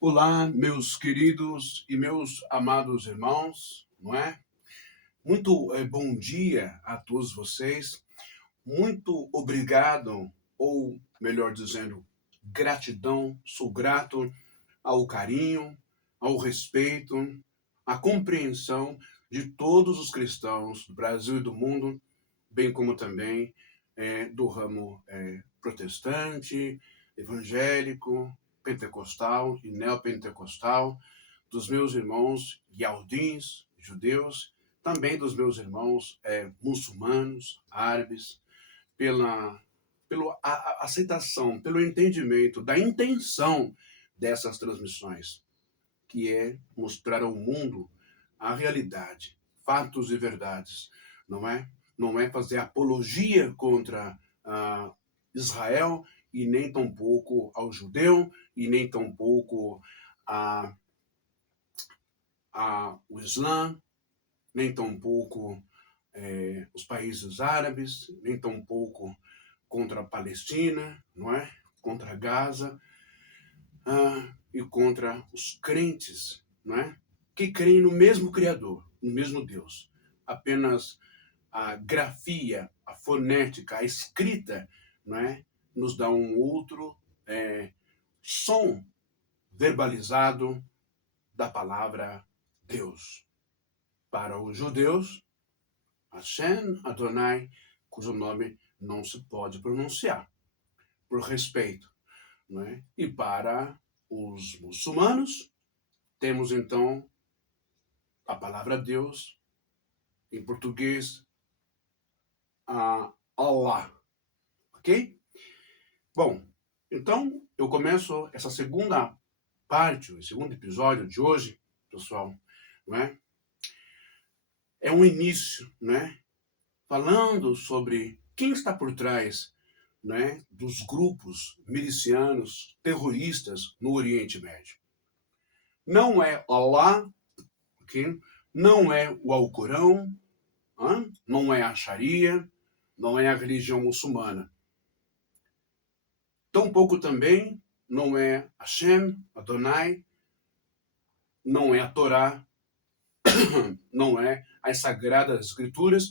Olá, meus queridos e meus amados irmãos, não é? Muito bom dia a todos vocês. Muito obrigado, ou melhor dizendo, gratidão. Sou grato ao carinho, ao respeito, à compreensão de todos os cristãos do Brasil e do mundo, bem como também do ramo protestante, evangélico, pentecostal e neopentecostal, dos meus irmãos yaldins, judeus, também dos meus irmãos muçulmanos, árabes, pela aceitação, pelo entendimento da intenção dessas transmissões, que é mostrar ao mundo a realidade, fatos e verdades, não é? Não é fazer apologia contra Israel e nem tampouco ao judeu e nem tampouco o Islã, nem tampouco os países árabes, nem tampouco contra a Palestina, não é? Contra Gaza e contra os crentes, não é? Que creem no mesmo Criador, no mesmo Deus. Apenas a grafia, a fonética, a escrita, não é? Nos dá um outro som verbalizado da palavra Deus. Para os judeus, Hashem Adonai, cujo nome não se pode pronunciar, por respeito. Não é? E para os muçulmanos, temos então a palavra Deus, em português, Allah. Ok? Bom, então eu começo essa segunda parte, o segundo episódio de hoje, pessoal, não é? É um início, né? Falando sobre quem está por trás, né, dos grupos milicianos terroristas no Oriente Médio. Não é Allah, okay? Não é o Alcorão, não é a Sharia, não é a religião muçulmana. Tampouco também não é Hashem, Adonai, não é a Torá, não é as Sagradas Escrituras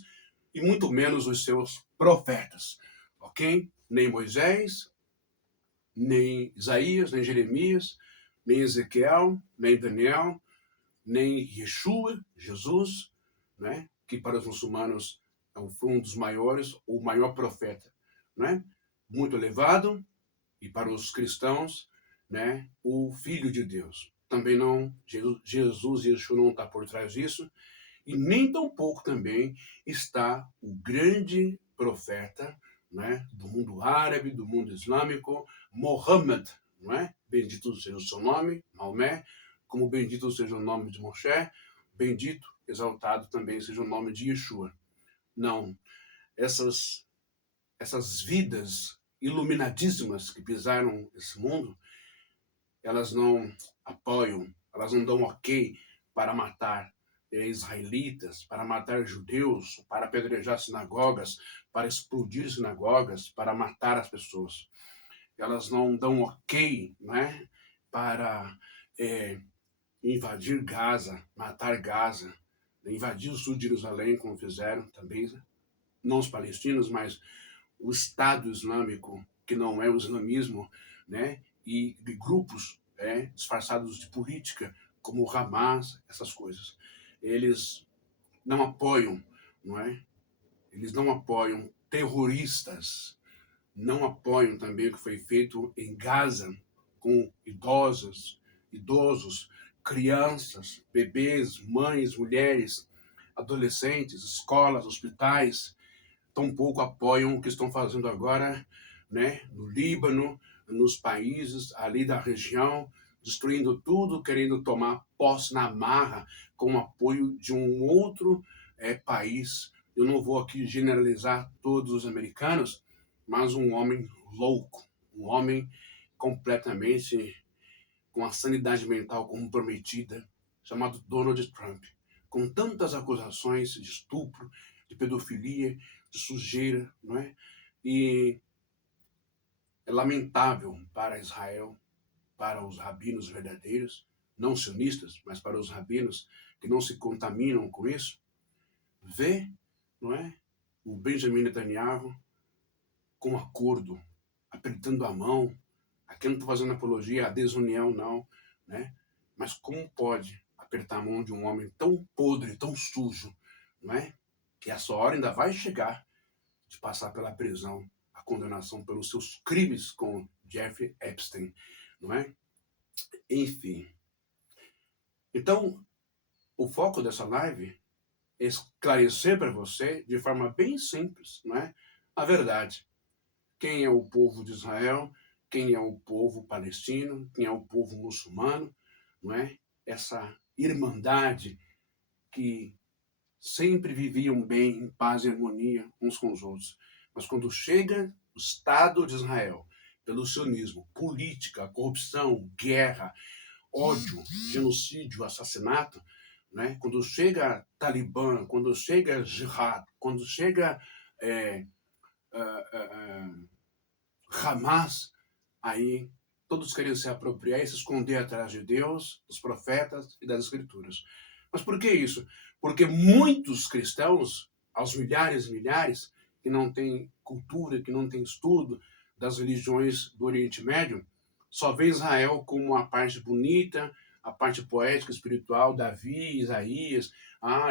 e muito menos os seus profetas, ok? Nem Moisés, nem Isaías, nem Jeremias, nem Ezequiel, nem Daniel, nem Yeshua, Jesus, né? Que para os muçulmanos foi um dos maiores, o maior profeta, né? Muito elevado, e para os cristãos, né? O Filho de Deus. Também não, Jesus e Yeshua não está por trás disso, e nem tampouco também está o grande profeta, né, do mundo árabe, do mundo islâmico, Mohammed, não é? Bendito seja o seu nome, Maomé, como bendito seja o nome de Moshe, bendito, exaltado também seja o nome de Yeshua. Não, essas vidas iluminadíssimas que pisaram esse mundo, elas não apoiam, elas não dão ok para matar israelitas, para matar judeus, para apedrejar sinagogas, para explodir sinagogas, para matar as pessoas. Elas não dão ok, né, para invadir Gaza, matar Gaza, invadir o sul de Jerusalém, como fizeram também, não os palestinos, mas o Estado Islâmico, que não é o islamismo, né, e de grupos disfarçados de política, como o Hamas, essas coisas. Eles não apoiam, não é? Eles não apoiam terroristas, não apoiam também o que foi feito em Gaza com idosos, crianças, bebês, mães, mulheres, adolescentes, escolas, hospitais. Tampouco apoiam o que estão fazendo agora, né, no Líbano, nos países ali da região, destruindo tudo, querendo tomar posse na marra com o apoio de um outro país. Eu não vou aqui generalizar todos os americanos, mas um homem louco, um homem completamente com a sanidade mental comprometida, chamado Donald Trump, com tantas acusações de estupro, de pedofilia, de sujeira, não é? E é lamentável para Israel, para os rabinos verdadeiros, não sionistas, mas para os rabinos que não se contaminam com isso, vê, não é, o Benjamin Netanyahu com acordo, apertando a mão. Aqui eu não estou fazendo apologia à desunião, não, né? Mas como pode apertar a mão de um homem tão podre, tão sujo, não é? Que a sua hora ainda vai chegar de passar pela prisão, a condenação pelos seus crimes com Jeffrey Epstein, não é? Enfim. Então, o foco dessa live é esclarecer para você, de forma bem simples, não é? A verdade. Quem é o povo de Israel? Quem é o povo palestino? Quem é o povo muçulmano? Não é? Essa irmandade que sempre viviam bem, em paz e harmonia uns com os outros. Mas quando chega o Estado de Israel, pelo sionismo, política, corrupção, guerra, ódio, genocídio, assassinato, né? Quando chega Talibã, quando chega Jihad, quando chega Hamas, aí todos querem se apropriar e se esconder atrás de Deus, dos profetas e das escrituras. Mas por que isso? Porque muitos cristãos, aos milhares e milhares, que não têm cultura, que não têm estudo das religiões do Oriente Médio, só vê Israel como a parte bonita, a parte poética, espiritual, Davi, Isaías,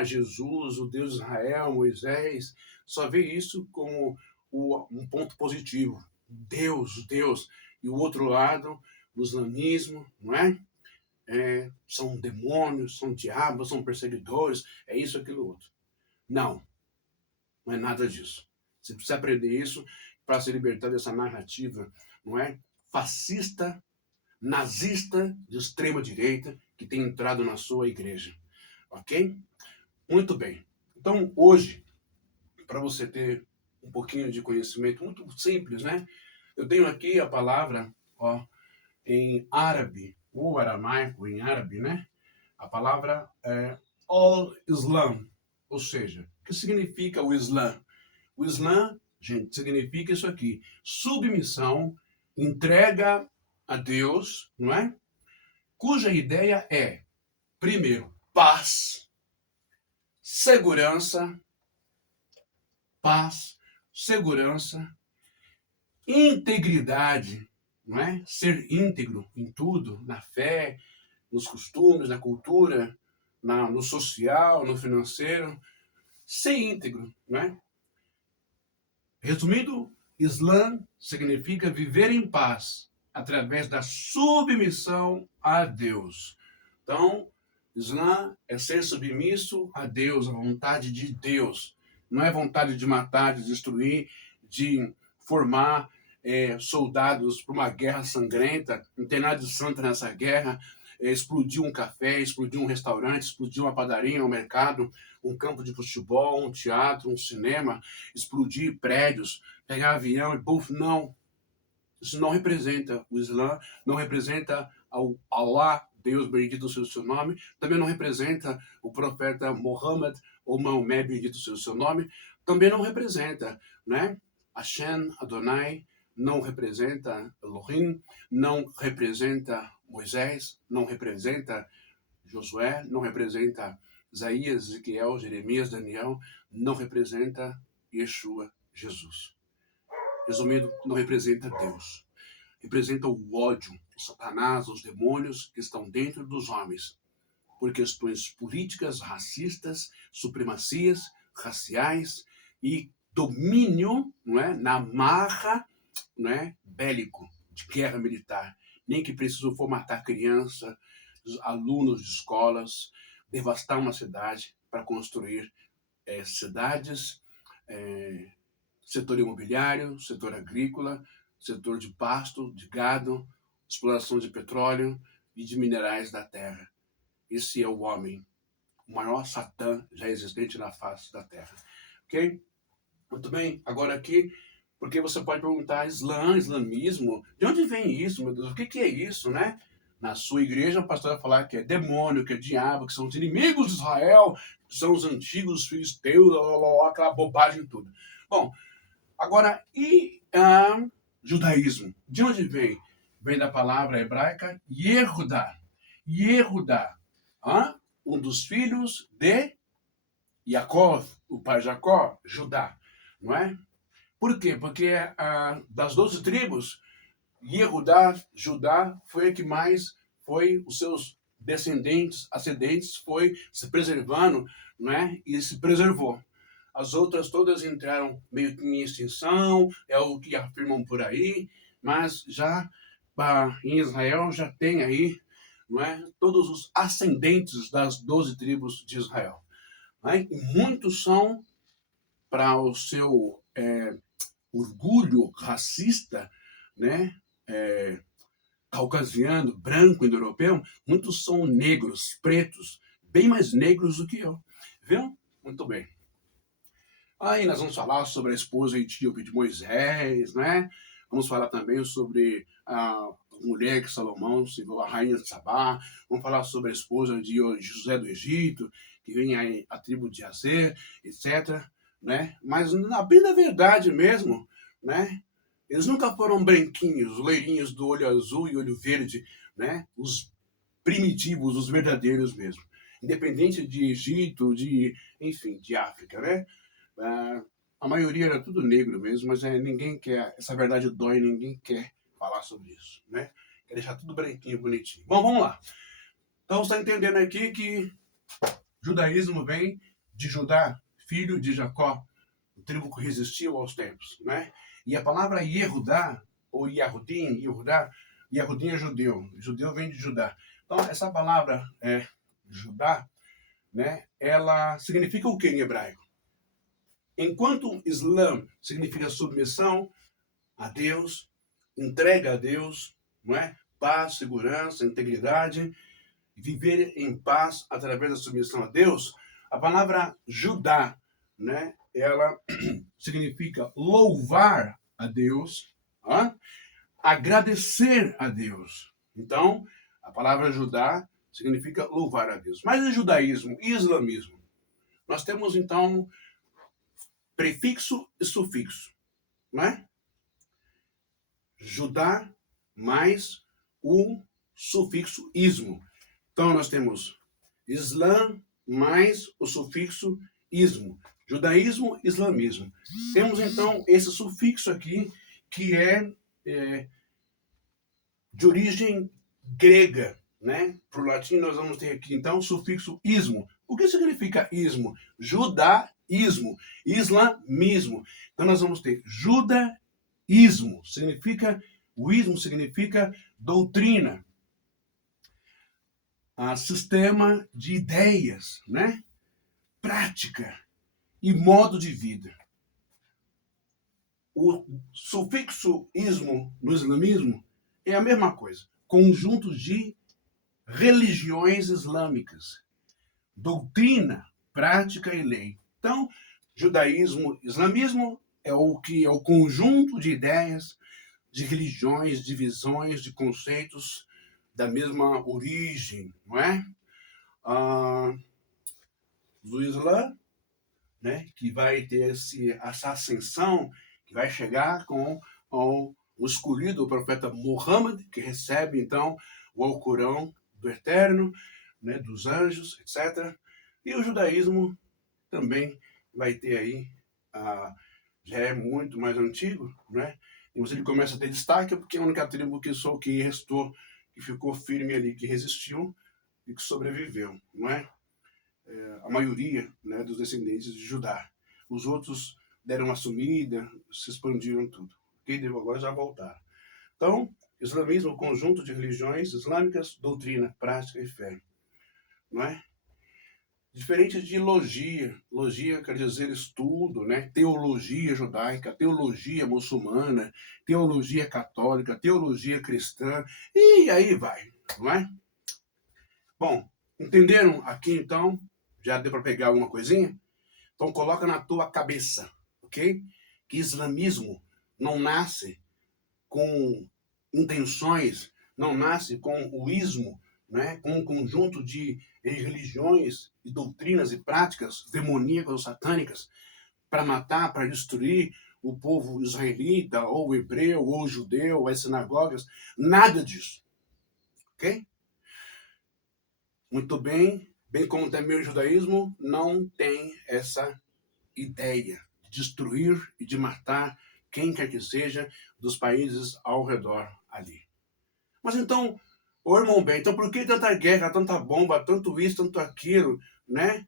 Jesus, o Deus de Israel, Moisés, só vê isso como um ponto positivo. Deus, Deus. E o outro lado, o islamismo, não é? São demônios, são diabos, são perseguidores, é isso, aquilo, outro. Não, não é nada disso. Você precisa aprender isso para se libertar dessa narrativa, não é? Fascista, nazista, de extrema direita, que tem entrado na sua igreja. Ok? Muito bem. Então, hoje, para você ter um pouquinho de conhecimento, muito simples, né? Eu tenho aqui a palavra, ó, em árabe, ou aramaico em árabe, né? A palavra é Al-Islam, ou seja, o que significa o Islã? O Islã, gente, significa isso aqui: submissão, entrega a Deus, não é? Cuja ideia é, primeiro, paz, segurança, paz, segurança, integridade, não é? Ser íntegro em tudo, na fé, nos costumes, na cultura, no social, no financeiro. Ser íntegro, não é? Resumindo, Islã significa viver em paz através da submissão a Deus. Então, Islã é ser submisso a Deus, a vontade de Deus. Não é vontade de matar, de destruir, de formar soldados para uma guerra sangrenta. Não tem nada de santo nessa guerra. Explodir um café, explodir um restaurante, explodir uma padaria, um mercado, um campo de futebol, um teatro, um cinema, explodir prédios, pegar avião e puf, não. Isso não representa o Islã, não representa ao Allah, Deus bendito seja o seu nome, também não representa o profeta Muhammad ou Maomé, bendito seja o seu nome, também não representa, né? Hashem, Adonai, não representa Elohim, não representa Moisés, não representa Josué, não representa Isaías, Ezequiel, Jeremias, Daniel, não representa Yeshua, Jesus. Resumindo, não representa Deus. Representa o ódio, o Satanás, os demônios que estão dentro dos homens, por questões políticas, racistas, supremacias raciais e domínio, não é, na marra, não é, bélico, de guerra militar. Nem que preciso for matar criança, alunos de escolas, devastar uma cidade para construir cidades, setor imobiliário, setor agrícola, setor de pasto, de gado, exploração de petróleo e de minerais da terra. Esse é o homem, o maior Satã já existente na face da terra. Ok? Muito bem, agora aqui, porque você pode perguntar, islamismo, de onde vem isso, meu Deus? O que é isso, né? Na sua igreja, o pastor vai falar que é demônio, que é diabo, que são os inimigos de Israel, que são os antigos filisteus, aquela bobagem tudo. Bom, agora, e judaísmo? De onde vem? vem da palavra hebraica Yehudá. Yehudá, um dos filhos de Jacó, o pai Jacó, Judá, não é? Por quê? Porque das 12 tribos, Judá foi a que mais foi, os seus descendentes, ascendentes, foi se preservando, né? E se preservou. As outras todas entraram meio que em extinção, é o que afirmam por aí, mas já em Israel já tem aí, não é? Todos os ascendentes das 12 tribos de Israel. Né? E muitos são, para o seu orgulho racista, né? Caucasiano, branco, indo-europeu, muitos são negros, pretos, bem mais negros do que eu. Viu? Muito bem. Aí nós vamos falar sobre a esposa etíope de Moisés, né? Vamos falar também sobre a mulher que Salomão serviu, a rainha de Sabá. Vamos falar sobre a esposa de José do Egito, que vem aí a tribo de Azer, etc. Né? Mas na bem da verdade mesmo, né? Eles nunca foram branquinhos, loirinhos do olho azul e olho verde, né? Os primitivos, os verdadeiros mesmo. Independente de Egito, enfim, de África, né? A maioria era tudo negro mesmo, mas ninguém quer, essa verdade dói, ninguém quer falar sobre isso, né? Quer deixar tudo branquinho, bonitinho. Bom, vamos lá. Então você está entendendo aqui que judaísmo vem de Judá, filho de Jacó, o tribo que resistiu aos tempos, né? E a palavra Yehudá, ou Yahudim, Yahudim é judeu, judeu vem de Judá. Então essa palavra Judá, né? Ela significa o que em hebraico? Enquanto Islã significa submissão a Deus, entrega a Deus, não é? Paz, segurança, integridade, viver em paz através da submissão a Deus, a palavra Judá, né? Ela significa louvar a Deus, agradecer a Deus. Então, a palavra Judá significa louvar a Deus. Mas o judaísmo e islamismo, nós temos então prefixo e sufixo, né? Judá mais o sufixo ismo. Então nós temos Islã mais o sufixo ismo. Judaísmo, islamismo. Temos então esse sufixo aqui que é de origem grega, né? Para o latim nós vamos ter aqui então o sufixo ismo. O que significa ismo? Judaísmo, islamismo. Então nós vamos ter judaísmo, o ismo significa doutrina, sistema de ideias, né? Prática e modo de vida. O sufixo ismo no islamismo é a mesma coisa, conjunto de religiões islâmicas, doutrina, prática e lei. Então, judaísmo, islamismo é o conjunto de ideias, de religiões, de visões, de conceitos da mesma origem, não é? Do Islã, né, que vai ter essa ascensão, que vai chegar com o escolhido, o profeta Muhammad, que recebe então o Alcorão do Eterno, né, dos anjos, etc. E o judaísmo também vai ter aí, já é muito mais antigo, né? Mas ele começa a ter destaque porque é a única tribo que restou, que ficou firme ali, que resistiu e que sobreviveu, não é? A maioria, né, dos descendentes de Judá. Os outros deram uma sumida, se expandiram tudo. Agora já voltaram. Então, islamismo é um conjunto de religiões islâmicas, doutrina, prática e fé. Não é? Diferente de logia. Logia quer dizer estudo, né? Teologia judaica, teologia muçulmana, teologia católica, teologia cristã, e aí vai, não é? Bom, entenderam aqui então? Já deu para pegar alguma coisinha? Então coloca na tua cabeça, ok? Que islamismo não nasce com intenções, não nasce com o ismo, né? Com um conjunto de religiões e doutrinas e práticas demoníacas ou satânicas para matar, para destruir o povo israelita, ou o hebreu, ou o judeu, ou as sinagogas. Nada disso. Ok? Muito bem. Bem como também o judaísmo não tem essa ideia de destruir e de matar quem quer que seja dos países ao redor ali. Mas então, ô irmão bem, então por que tanta guerra, tanta bomba, tanto isso, tanto aquilo, né?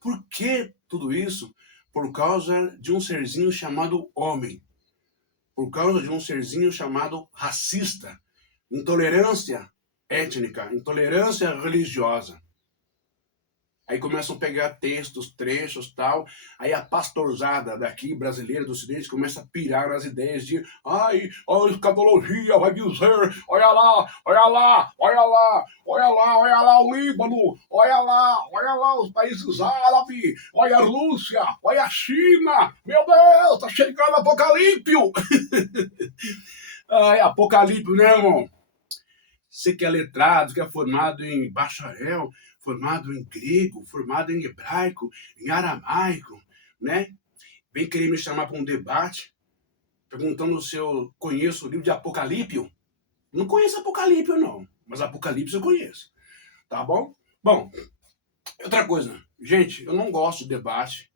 Por que tudo isso? Por causa de um serzinho chamado homem. Por causa de um serzinho chamado racista. Intolerância étnica, intolerância religiosa. Aí começam a pegar textos, trechos, tal. Aí a pastorzada daqui, brasileira do Ocidente, começa a pirar nas ideias de ai, a escatologia vai dizer, olha lá, olha lá, olha lá, olha lá, olha lá o Líbano, olha lá os países árabes, olha a Rússia, olha a China, meu Deus, tá chegando Apocalípio. Ai, Apocalípio, né, irmão? Você que é letrado, que é formado em bacharel, formado em grego, formado em hebraico, em aramaico, né? Vem querer me chamar para um debate, perguntando se eu conheço o livro de Apocalipse. Não conheço Apocalipse, não. Mas Apocalipse eu conheço. Tá bom? Bom, outra coisa. Gente, eu não gosto de debate,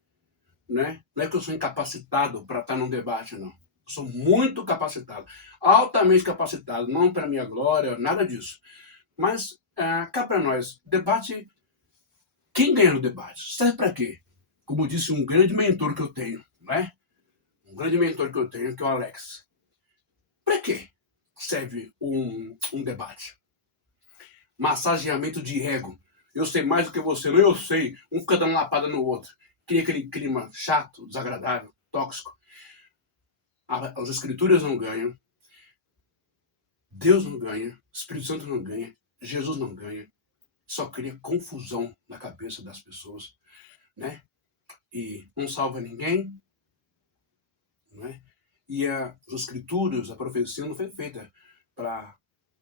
né? Não é que eu sou incapacitado para estar num debate, não. Eu sou muito capacitado. Altamente capacitado. Não para minha glória, nada disso. Mas, cá para nós, debate, quem ganha no debate? Serve para quê? Como disse um grande mentor que eu tenho, né? Um grande mentor que eu tenho, que é o Alex. Para quê serve um debate? Massageamento de ego. Eu sei mais do que você, não eu sei. Um fica dando lapada no outro. Cria aquele clima chato, desagradável, tóxico. As escrituras não ganham. Deus não ganha. O Espírito Santo não ganha. Jesus não ganha. Só cria confusão na cabeça das pessoas, né? E não salva ninguém, né? E as escrituras, a profecia não foi feita para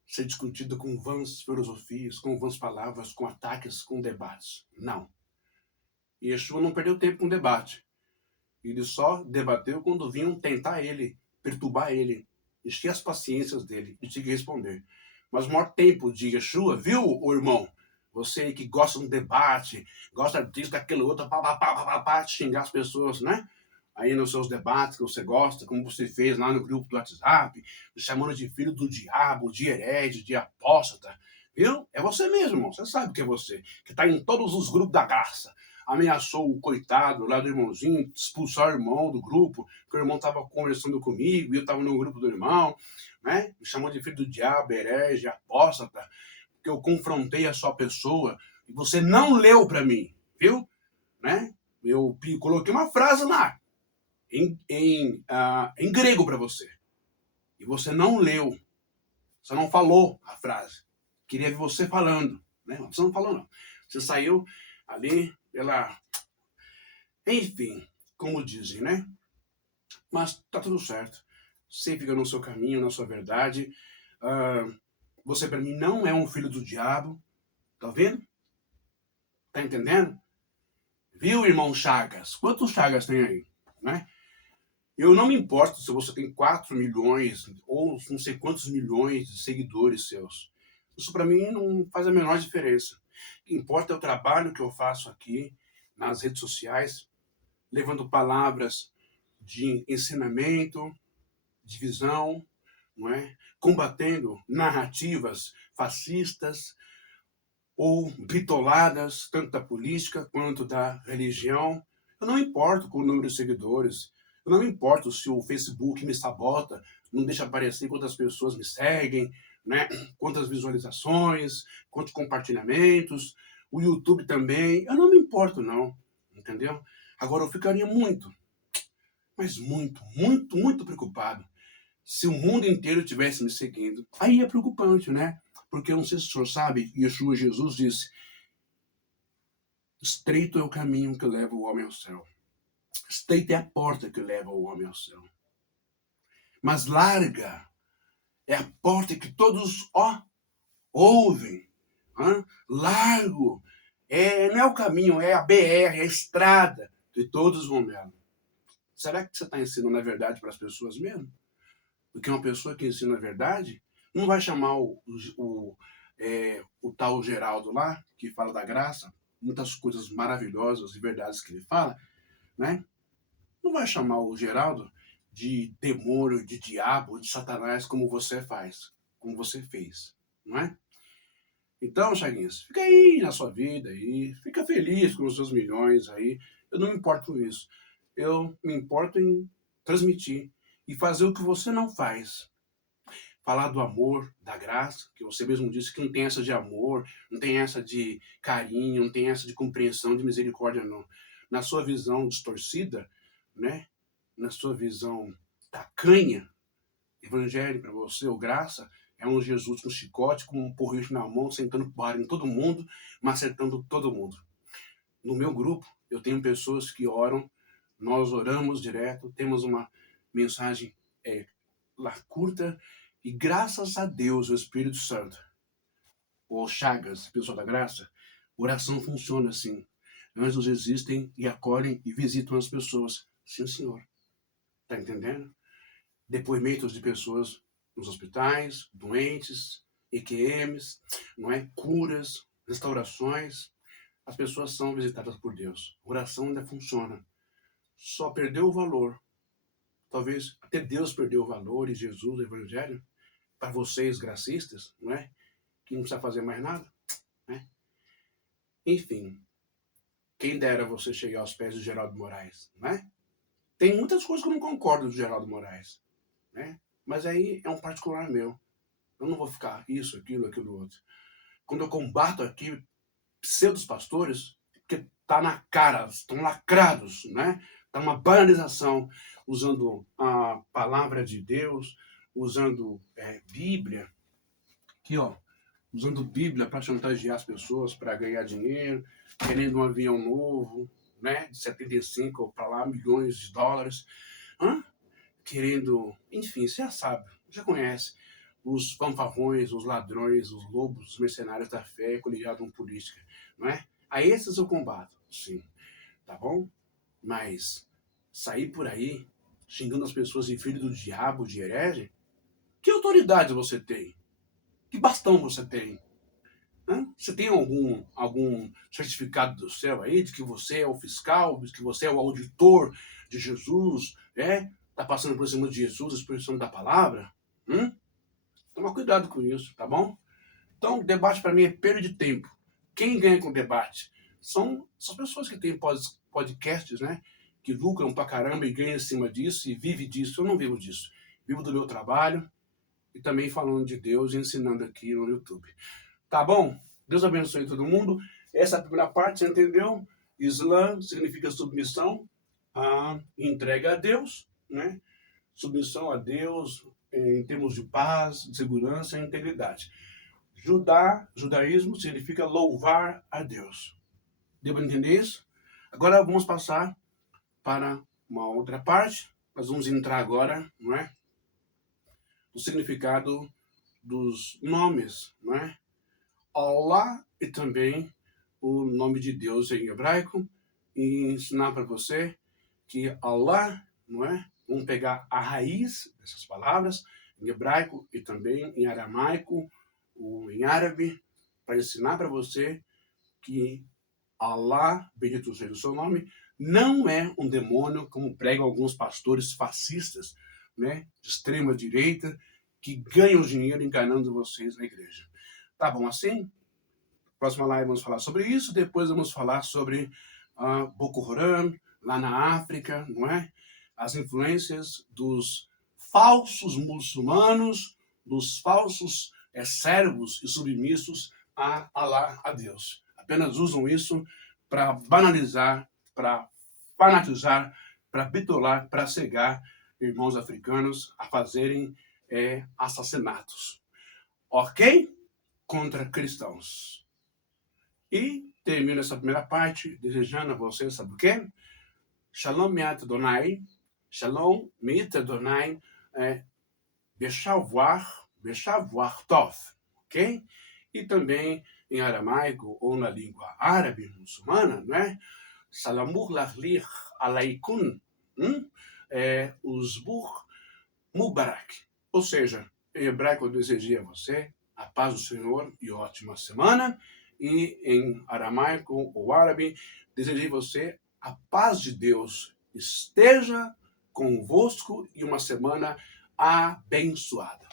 ser discutida com vãs filosofias, com vãs palavras, com ataques, com debates. Não. E Yeshua não perdeu tempo com debate. Ele só debateu quando vinham tentar ele, perturbar ele, encher as paciências dele e tinha que responder. Mas o maior tempo de Yeshua, viu, o irmão? Você que gosta de um debate, gosta disso, daquilo outro, xingar as pessoas, né? Aí nos seus debates que você gosta, como você fez lá no grupo do WhatsApp, chamando de filho do diabo, de herege, de apóstata, viu? É você mesmo, irmão. Você sabe que é você, que está em todos os grupos da graça. Ameaçou o coitado lá do irmãozinho, expulsar o irmão do grupo, porque o irmão estava conversando comigo e eu estava no grupo do irmão, né? Me chamou de filho do diabo, herege, apóstata, porque eu confrontei a sua pessoa e você não leu para mim, viu? Né? Eu coloquei uma frase lá, em grego para você. E você não leu. Você não falou a frase. Queria ver você falando. Né? Você não falou, não. Você saiu ali pela... Enfim, como dizem, né? Mas tá tudo certo. Você fica no seu caminho, na sua verdade. Você, para mim, não é um filho do diabo. Tá vendo? Tá entendendo? Viu, irmão Chagas? Quantos Chagas tem aí? Né? Eu não me importo se você tem 4 milhões ou não sei quantos milhões de seguidores seus. Isso para mim não faz a menor diferença. O que importa é o trabalho que eu faço aqui nas redes sociais, levando palavras de ensinamento, de visão, não é? Combatendo narrativas fascistas ou bitoladas, tanto da política quanto da religião. Eu não me importo com o número de seguidores. Eu não me importo se o Facebook me sabota, não deixa aparecer quantas pessoas me seguem, né? Quantas visualizações, quantos compartilhamentos. O YouTube também. Eu não me importo, não. Entendeu? Agora, eu ficaria muito, mas muito, muito, muito preocupado se o mundo inteiro tivesse me seguindo. Aí é preocupante, né? Porque eu não sei se o senhor sabe, Yeshua Jesus disse: estreito é o caminho que leva o homem ao céu. Estreita é a porta que leva o homem ao céu. Mas larga é a porta que todos ouvem. Largo não é o caminho, é a BR, é a estrada que todos vão nela. será que você está ensinando a verdade para as pessoas mesmo? Porque uma pessoa que ensina a verdade não vai chamar o tal Geraldo lá, que fala da graça, muitas coisas maravilhosas e verdades que ele fala, né? Não vai chamar o Geraldo de demônio, de diabo, de satanás, como você faz, como você fez, não é? Então, Chaguinhas, fica aí na sua vida aí, fica feliz com os seus milhões aí. Eu não me importo com isso. Eu me importo em transmitir e fazer o que você não faz. Falar do amor, da graça, que você mesmo disse que não tem essa de amor, não tem essa de carinho, não tem essa de compreensão, de misericórdia, não. Na sua visão distorcida, né? Na sua visão tacanha, evangelho para você, ou graça, é um Jesus com chicote, com um porrete na mão, sentando porrada em todo mundo, macetando todo mundo. No meu grupo, eu tenho pessoas que oram, nós oramos direto, temos uma mensagem lá curta, e graças a Deus, o Espírito Santo, o Chagas, pessoal da graça, oração funciona assim. Anjos existem e acolhem e visitam as pessoas. Sim, senhor. Tá entendendo? Depoimentos de pessoas nos hospitais, doentes, EQMs, não é? Curas, restaurações. As pessoas são visitadas por Deus. A oração ainda funciona. Só perdeu o valor. Talvez até Deus perdeu o valor e Jesus, o Evangelho, para vocês gracistas, não é? Que não precisa fazer mais nada, né? Enfim, quem dera você chegar aos pés de Geraldo Moraes, né? Tem muitas coisas que eu não concordo do Geraldo Moraes, né? Mas aí é um particular meu. Eu não vou ficar isso, aquilo outro. Quando eu combato aqui pseudos pastores, porque tá na cara, estão lacrados, né? Tá uma banalização, usando a palavra de Deus, usando Bíblia, aqui ó, usando Bíblia para chantagear as pessoas, para ganhar dinheiro, querendo um avião novo, né? De 75 para lá, milhões de dólares. Hã? Querendo, enfim, você já sabe, já conhece os fanfarrões, os ladrões, os lobos, os mercenários da fé coligados com política, não é? A esses eu combato, sim, tá bom? Mas sair por aí xingando as pessoas de filho do diabo, de herege, que autoridade você tem? Que bastão você tem? Hã? Você tem algum certificado do céu aí de que você é o fiscal, de que você é o auditor de Jesus, Tá passando por cima de Jesus, a exposição da palavra? Toma cuidado com isso, tá bom? Então, debate para mim é perda de tempo. Quem ganha com debate são pessoas que têm podcasts, né? Que lucram pra caramba e ganham em cima disso e vive disso. Eu não vivo disso. Vivo do meu trabalho e também falando de Deus e ensinando aqui no YouTube. Tá bom? Deus abençoe todo mundo. Essa é a primeira parte, você entendeu? Islã significa submissão, entrega a Deus, né? Submissão a Deus em termos de paz, de segurança e integridade. Judaísmo significa louvar a Deus. Deu para entender isso? Agora vamos passar para uma outra parte. Nós vamos entrar agora, não é? No significado dos nomes, não é? Allah e também o nome de Deus em hebraico e ensinar para você que Allah, não é? Vamos pegar a raiz dessas palavras em hebraico e também em aramaico ou em árabe para ensinar para você que Allah, bendito seja o seu nome, não é um demônio como pregam alguns pastores fascistas, né, de extrema direita, que ganham dinheiro enganando vocês na igreja. Tá bom assim? Próxima live vamos falar sobre isso, depois vamos falar sobre Boko Haram, lá na África, não é? As influências dos falsos muçulmanos, dos falsos servos e submissos a Allah, a Deus. Apenas usam isso para banalizar, para fanatizar, para bitolar, para cegar irmãos africanos a fazerem assassinatos. Ok? Contra cristãos. E termino essa primeira parte desejando a vocês, sabe o quê? Shalom Meat Adonai, Shalom Meat Adonai, Beshavuach Tov, ok? E também em aramaico ou na língua árabe muçulmana, não é? Salamur Lahlich Alaikun, é o Zbur Mubarak. Ou seja, em hebraico eu desejei a você a paz do Senhor e ótima semana. E em aramaico ou árabe, desejei a você a paz de Deus esteja convosco e uma semana abençoada.